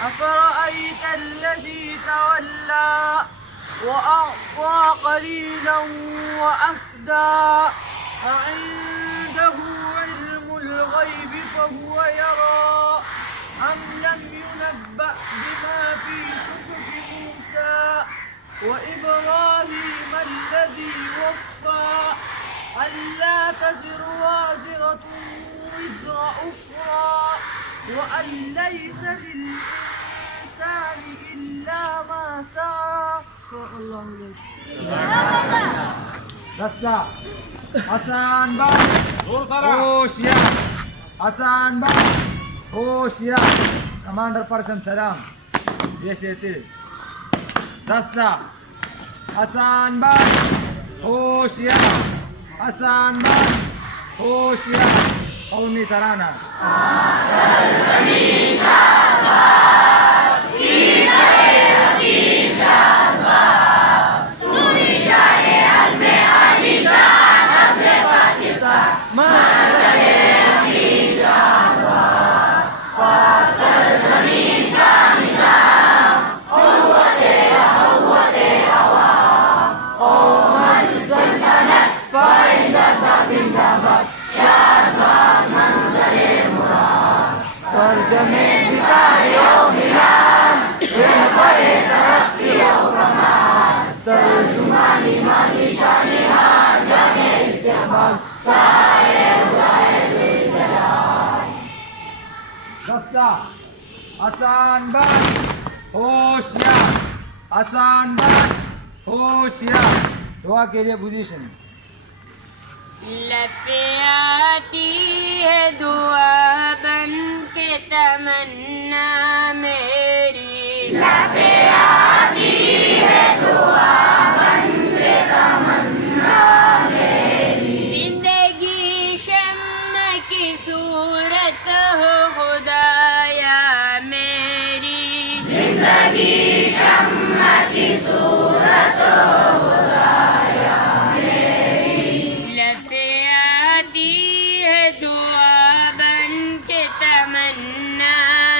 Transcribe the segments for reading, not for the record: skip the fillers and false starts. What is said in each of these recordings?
أفرأيت الذي تولى وأعطى قليلا وأكدى أعنده علم الغيب فهو يرى أم لم ينبأ بما في صحف موسى وإبراهيم الذي وفى ألا تزر وازرة وزر أخرى وأن ليس للإنسان إلا ما سعى. صدق الله العظيم. رستہ آسان بات ہوشیار آسان بات ہوشیار کمانڈر پرچم سلام جیسے تھے رستہ آسان بات ہوشیار آسان بات ہوشیار قومی ترانہ رستہ آسان بات ہوشیار آسان بات ہوشیار دعا کے لیے پوزیشن لفے آتی ہے دعا بن کے تمنا میری لفے آتی ہے دعا بن کے تمنا میری زندگی شمع کی صورت ہو خدایا میری زندگی شمع کی صورت ہو خدایا میری لفے آتی ہے دعا بن کے تمنا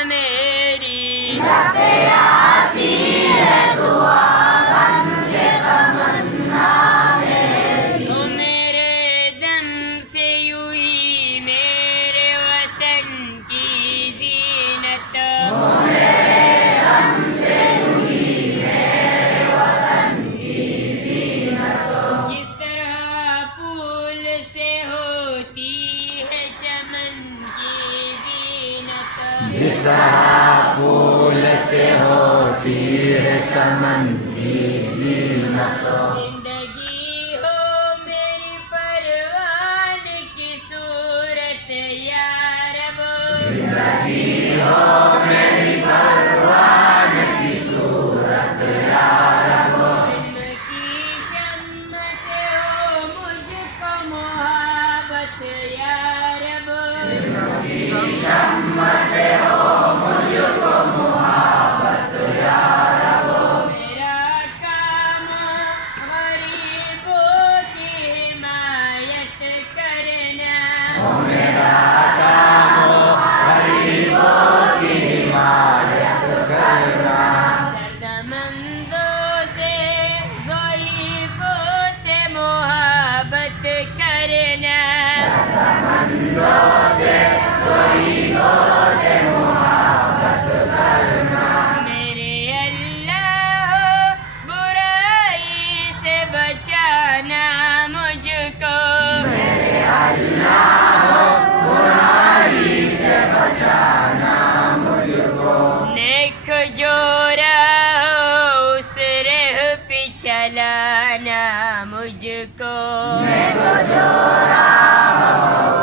میری لفے آتی ہے دعا بن کے تمنا میری تو میرے دم سے یوں ہی میرے وطن کی زینت میرے دم سے یوں ہی میرے وطن کی زینت جس طرح پھول سے ہوتی ہے چمن کی زینت جس طرح پھول سے ہوتی ہے چمن کی زینت زندگی ہو میری پروان کی صورت یا رب زندگی ہو میری پروان کی صورت یا رب علم کی شمع سے ہو مجھ کو محبت یا رب شمع سے ہو مجھ کو محبت یا رب میرا کام غریبوں کی حمایت کرنا میرا کام غریبوں کی حمایت کرنا دردمندوں سے ضعیفوں سے محبت کرنا مندوں سے غریبوں سے محبت کرنا میرے اللہ برائی سے بچانا مجھ کو میرے اللہ برائی سے بچانا مجھ کو نیک جو راہ اس راہ پہ چلانا مجھ کو نیک جو راہ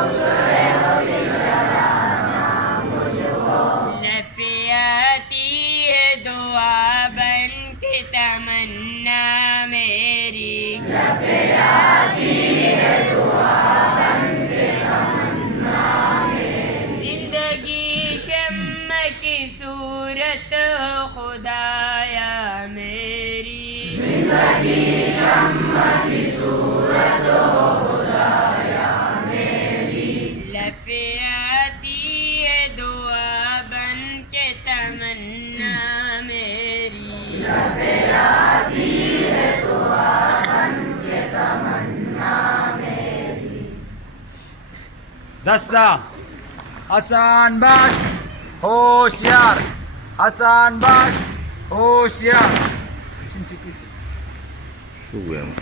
اس راہ پہ چلانا مجھ کو لفے آتی ہے دعا بن کے تمنا میری لفے آتی ہے دعا بن کے تمنا میری زندگی شمع کی صورت ہو خدایا میری زندگی شمع کی صورت ہو خدایا میری لفے آتی ہے دعا بن کے تمنا تمنا میری. دستہ آسان باش ہوشیار آسان باش ہوشیار شو گویم